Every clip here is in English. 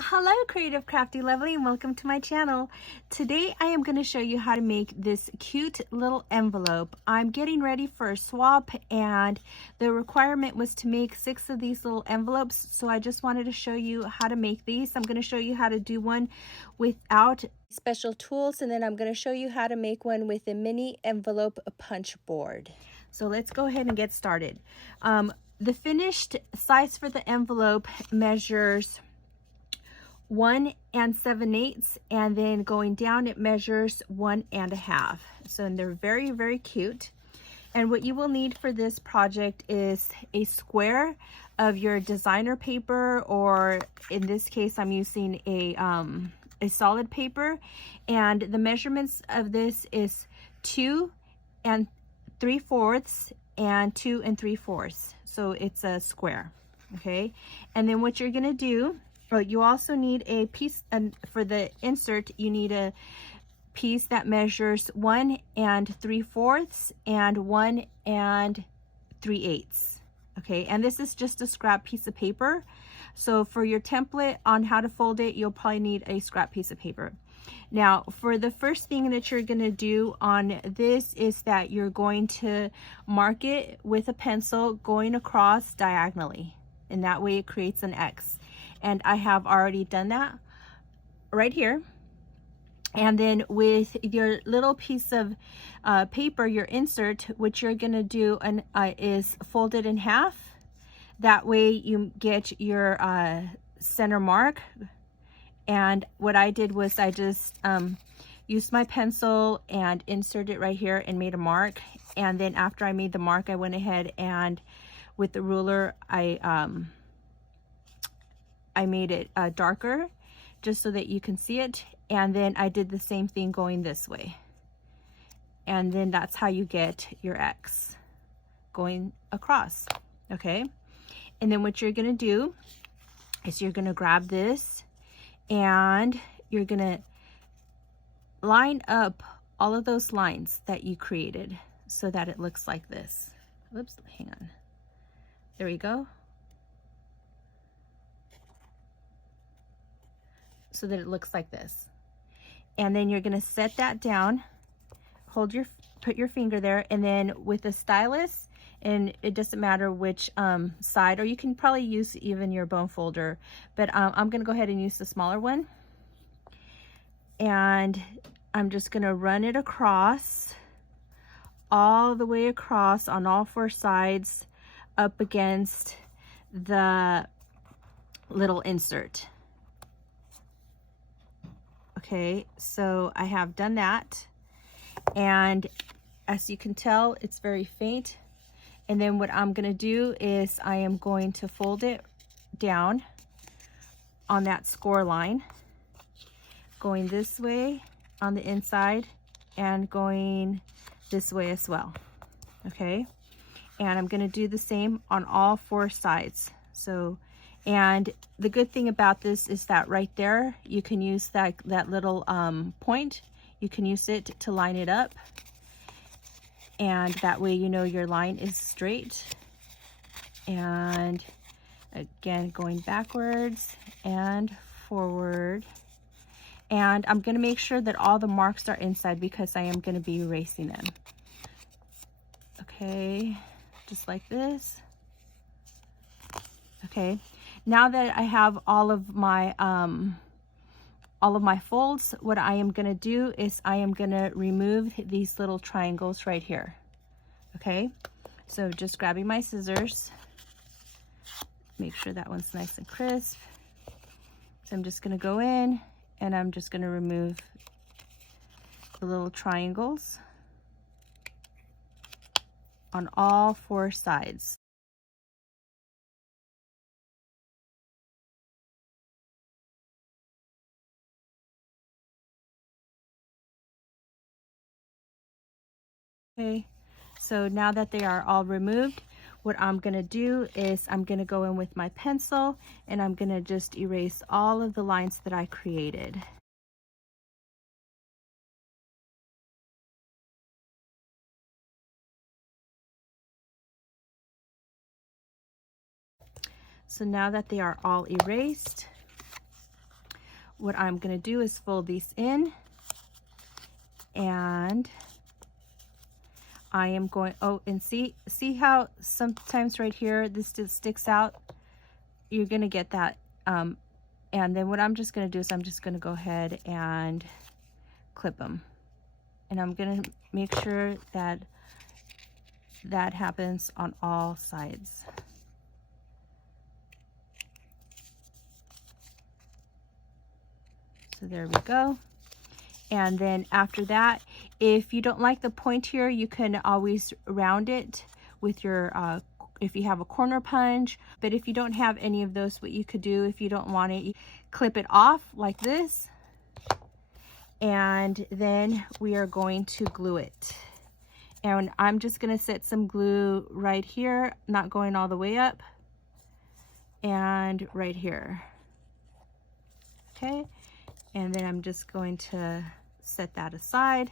Hello creative crafty lovely, and welcome to my channel. Today I am going to show you how to make this cute little envelope. I'm getting ready for a swap and the requirement was to make 6 of these little envelopes, so I just wanted to show you how to make these. I'm going to show you how to do one without special tools, and then I'm going to show you how to make one with a mini envelope punch board. So let's go ahead and get started. The finished size for the envelope measures 1 7/8, and then going down it measures 1 1/2. So and they're very, very cute. And what you will need for this project is a square of your designer paper, or in this case I'm using a solid paper, and the measurements of this is 2 3/4 and 2 3/4. So it's a square. Okay, and then what you're gonna do, you also need a piece, and for the insert you need a piece that measures 1 3/4 and 1 3/8. Okay, and this is just a scrap piece of paper. So for your template on how to fold it, you'll probably need a scrap piece of paper. Now, for the first thing that you're going to do on this is that you're going to mark it with a pencil going across diagonally, and that way it creates an X. And I have already done that right here. And then with your little piece of paper, your insert, what you're going to do is fold it in half. That way you get your center mark. And what I did was I just used my pencil and inserted it right here and made a mark. And then after I made the mark, I went ahead and with the ruler, I made it darker just so that you can see it. And then I did the same thing going this way. And then that's how you get your X going across. Okay. And then what you're going to do is you're going to grab this and you're going to line up all of those lines that you created so that it looks like this. Whoops, hang on. There we go. So that it looks like this. And then you're going to set that down, put your finger there, and then with a stylus, and it doesn't matter which side, or you can probably use even your bone folder, but I'm going to go ahead and use the smaller one. And I'm just going to run it across, all the way across on all 4 sides up against the little insert. Okay, so I have done that, and as you can tell, it's very faint. And then what I'm going to do is I am going to fold it down on that score line, going this way on the inside and going this way as well. Okay, and I'm going to do the same on all 4 sides. So, and the good thing about this is that right there you can use that little point. You can use it to line it up, and that way you know your line is straight. And again, going backwards and forward. And I'm going to make sure that all the marks are inside because I am going to be erasing them. Okay, just like this. Okay, now that I have all of my folds, what I am going to do is I am going to remove these little triangles right here. Okay, so just grabbing my scissors, make sure that one's nice and crisp. So I'm just going to go in and I'm just going to remove the little triangles on all 4 sides. Okay, so now that they are all removed, what I'm going to do is I'm going to go in with my pencil and I'm going to just erase all of the lines that I created. So now that they are all erased, what I'm going to do is fold these in, and I am going, oh, and see how sometimes right here this just sticks out? You're going to get that. And then what I'm just going to do is I'm just going to go ahead and clip them. And I'm going to make sure that that happens on all sides. So there we go. And then after that, if you don't like the point here, you can always round it with your, if you have a corner punch. But if you don't have any of those, what you could do, if you don't want it, you clip it off like this. And then we are going to glue it. And I'm just going to set some glue right here, not going all the way up, and right here. Okay. And then I'm just going to set that aside.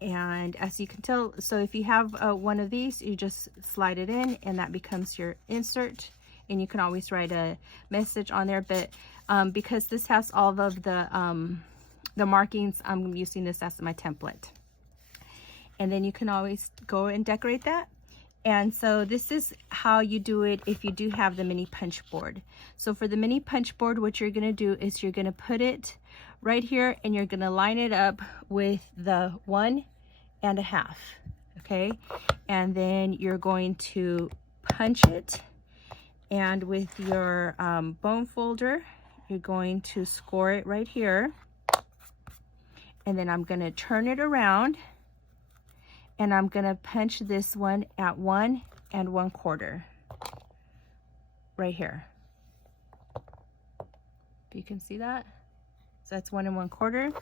And as you can tell, so if you have one of these, you just slide it in and that becomes your insert. And you can always write a message on there, but because this has all of the markings, I'm using this as my template. And then you can always go and decorate that. And so this is how you do it if you do have the mini punch board. So for the mini punch board, what you're going to do is you're going to put it right here and you're going to line it up with the 1 1/2. Okay. And then you're going to punch it. And with your bone folder, you're going to score it right here. And then I'm going to turn it around. And I'm going to punch this one at 1 1/4 right here. If you can see that. So that's 1 1/4.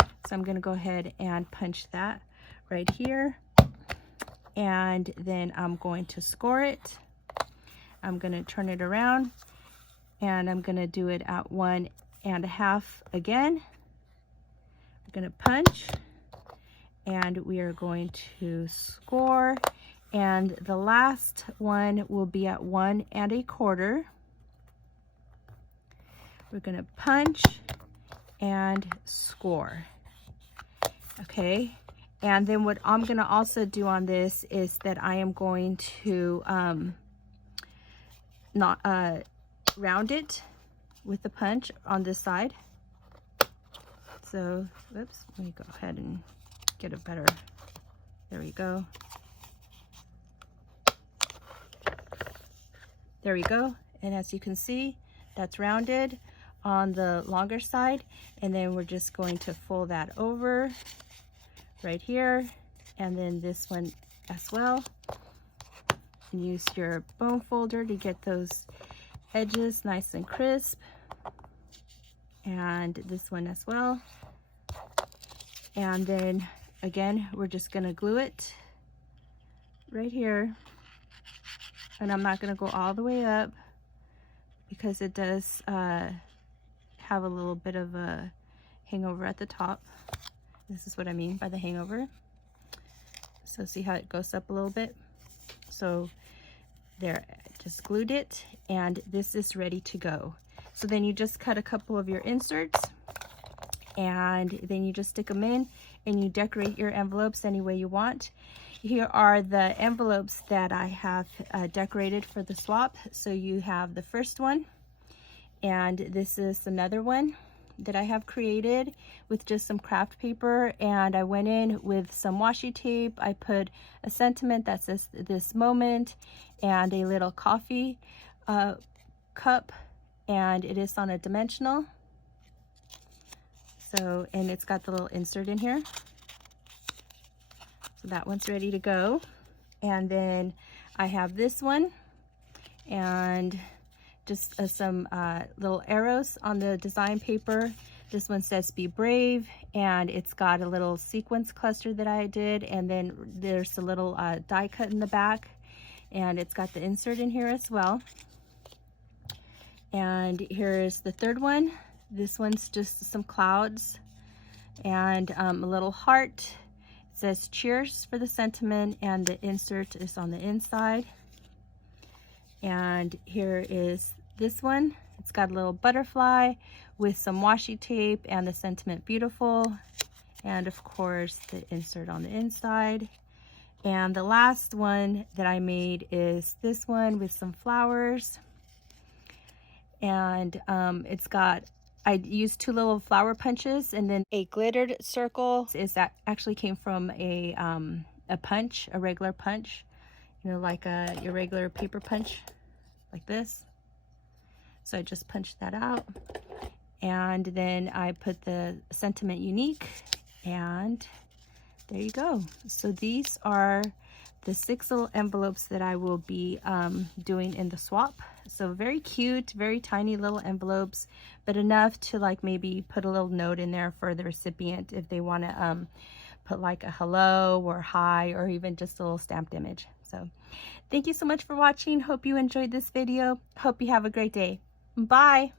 So I'm going to go ahead and punch that right here. And then I'm going to score it. I'm going to turn it around. And I'm going to do it at 1 1/2 again. I'm going to punch. And we are going to score, and the last one will be at 1 1/4. We're going to punch and score. Okay, and then what I'm going to also do on this is that I am going to not round it with the punch on this side. So, whoops, let me go ahead and get it better. There we go. There we go. And as you can see, that's rounded on the longer side. And then we're just going to fold that over right here. And then this one as well. And use your bone folder to get those edges nice and crisp. And this one as well. And then again, we're just going to glue it right here. And I'm not going to go all the way up because it does have a little bit of a hangover at the top. This is what I mean by the hangover. So see how it goes up a little bit? So there, just glued it, and this is ready to go. So then you just cut a couple of your inserts, and then you just stick them in, and you decorate your envelopes any way you want. Here are the envelopes that I have decorated for the swap. So you have the first one, and this is another one that I have created with just some craft paper, and I went in with some washi tape. I put a sentiment that says this moment and a little coffee cup, and it is on a dimensional. So, and it's got the little insert in here. So that one's ready to go. And then I have this one, and just some little arrows on the design paper. This one says be brave, and it's got a little sequence cluster that I did, and then there's a little die cut in the back, and it's got the insert in here as well. And here's the third one. This one's just some clouds and a little heart. It says cheers for the sentiment, and the insert is on the inside. And here is this one, it's got a little butterfly with some washi tape and the sentiment beautiful. And of course the insert on the inside. And the last one that I made is this one with some flowers. And it's got, I used 2 little flower punches and then a glittered circle. That actually came from a punch, a regular punch, you know, like your regular paper punch, like this. So I just punched that out. And then I put the sentiment unique, and there you go. So these are the 6 little envelopes that I will be doing in the swap. So very cute, very tiny little envelopes, but enough to like maybe put a little note in there for the recipient if they want to put like a hello or hi, or even just a little stamped image. So thank you so much for watching. Hope you enjoyed this video. Hope you have a great day. Bye.